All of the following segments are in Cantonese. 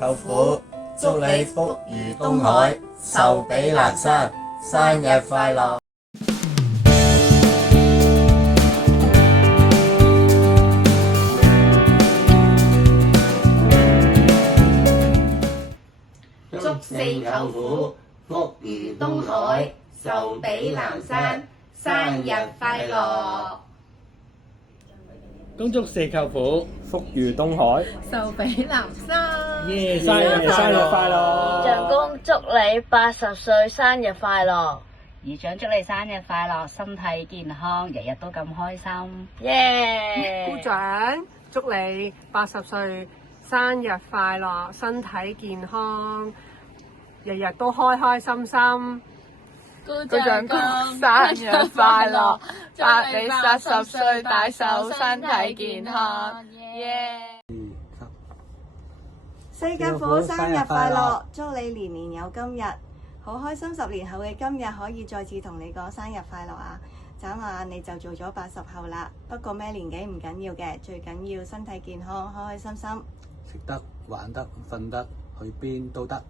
舅父，祝你福如東海，壽比南山，生日快樂！祝四舅父福如東海，壽比南山，生日快樂！恭祝四舅父福如東海，壽比南山，生日快樂！長公祝你80歲生日快樂，姨丈祝你生日快樂，身體健康，日日都咁開心。耶！姑丈祝你80歲生日快樂，身體健康，日日都開開心心。姑丈公生日快樂，祝你80歲大壽，身體健康，耶！四舅父生日快樂，祝你年年有今日，好開心10年後嘅今日可以再次同你講生日快樂啊！眨下眼你就做咗80後啦，不過咩年紀唔緊要嘅，最緊要身體健康，開開心心，食得、玩得、瞓得，去邊都得。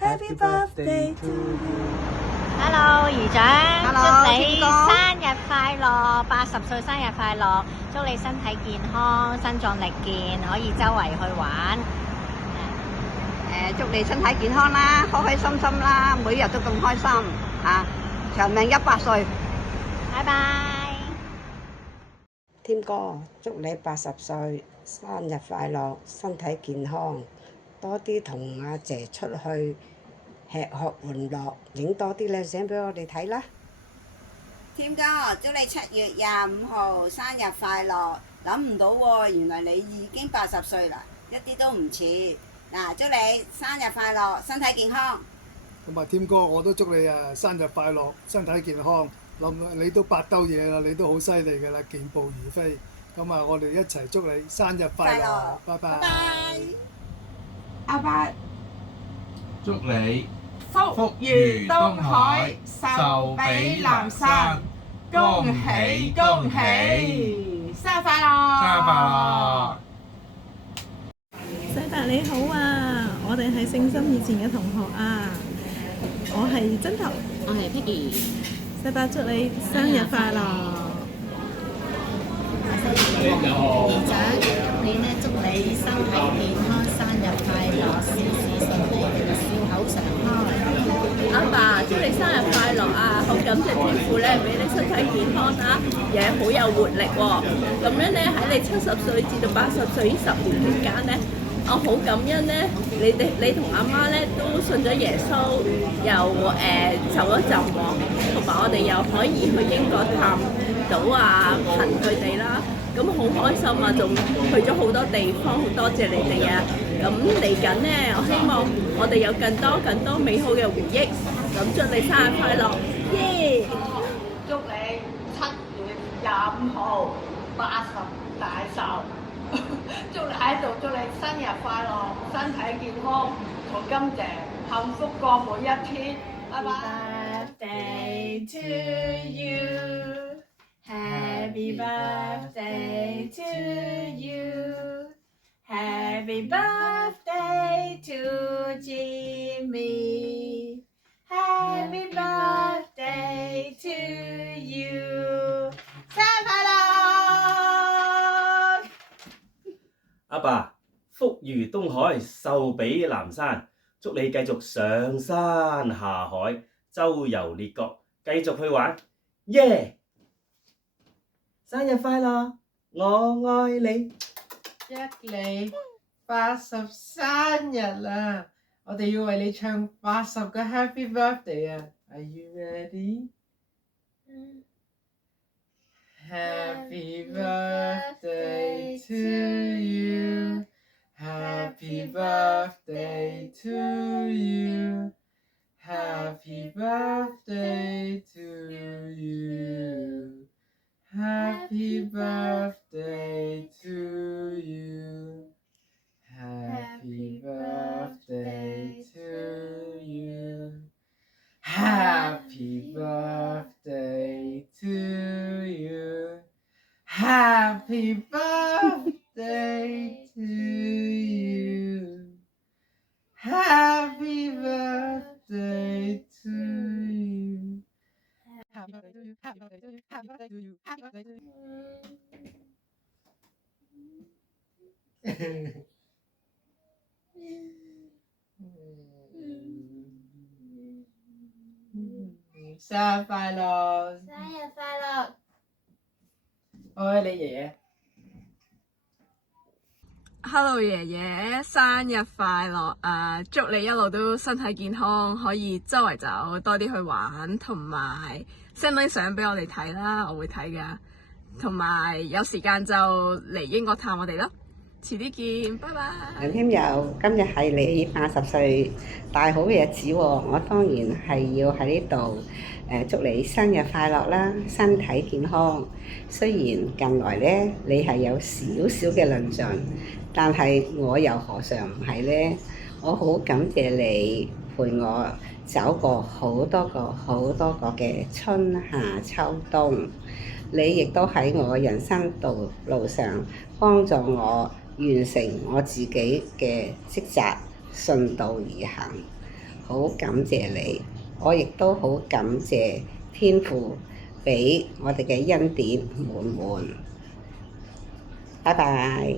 Happy birthday to you！Hello， 姨丈，祝你生日快樂，80歲生日快樂，祝你身體健康，身壯力健，可以周圍去玩。祝你身體健康啦，開開心心啦，每日都咁開心啊！長命100歲。拜拜。添哥，祝你80歲生日快樂，身體健康，多啲同阿姐出去吃喝玩樂，影多啲靚相俾我哋睇啦。添哥，祝你7月25號生日快樂！諗唔到喎，原來你已經80歲啦，一啲都唔遲。嗱，祝你生日快樂，身體健康。咁啊，添哥，我都祝你啊生日快樂，身體健康。你都8兜嘢啦，你都好犀利㗎啦，健步如飛。咁啊，我哋一齊祝你生日快樂，拜拜。阿伯，祝你福如東海，壽比南山，恭喜恭喜，生日快樂！生日快樂！世伯你好啊，我哋係聖心以前嘅同學啊，我係真頭，我係 Peggy。世伯祝你生日快樂！姨丈，你呢祝你身體健康，生日快樂，事事順利，笑口常開。阿爸祝你生日快樂啊！好感謝天父咧，俾你身體健康啦，亦好有活力喎。咁樣咧喺你70歲至到80歲呢10年期間咧，我好感恩咧，你同阿媽咧都信咗耶穌，又受咗浸喎，同埋我哋又可以去英國探到阿貧佢哋啦，咁好開心啊！仲去咗好多地方，好多謝你哋啊！咁嚟緊咧，我希望我哋有更多美好嘅回憶，咁祝你生日快樂，耶！祝你7月25號80大壽。祝你喺度，祝你生日快樂，身體健康，同甘蔗幸福過每一天。拜拜。Birthday to you, Happy birthday to you, Happy birthday to Jimmy, Happy birthday to you， 生日快樂！阿爸，福如東海，壽比南山，祝你繼續上山下海，周遊列國，繼續去玩，耶！生日快樂，我愛你。祝你80生日啦！我哋要為你唱80個 Happy Birthday 啊！ Are you ready? Happy birthday to you, Happy birthday to you, Happy birthday to you, Happy birthday to you, Happy birthday to you, Happy birthday to you, Happy birthday to you. Happy birthday to you. Happy birthday to you. Happy birthday to you. Happy birthday to you. Happy birthday to you.生日快樂！生日快樂！我愛你爺爺。Hello 爺爺，生日快樂啊！祝你一路都身體健康，可以周圍走，多啲去玩，同埋 send 啲相俾我哋睇啦，我會睇噶。同埋有時間就嚟英國探我哋咯。遲啲見，拜拜。梁添友，今日係你80歲大好嘅日子喎，我當然係要喺呢度祝你生日快樂啦，身體健康。雖然近來呢，你係有少少嘅論盡，但係我又何嘗唔係呢？我好感謝你陪我走過好多個嘅春夏秋冬，你亦都喺我人生道路上幫助我完成我自己嘅職責，順道而行。好感謝你，我亦都好感謝天父俾我哋嘅恩典滿滿。拜拜。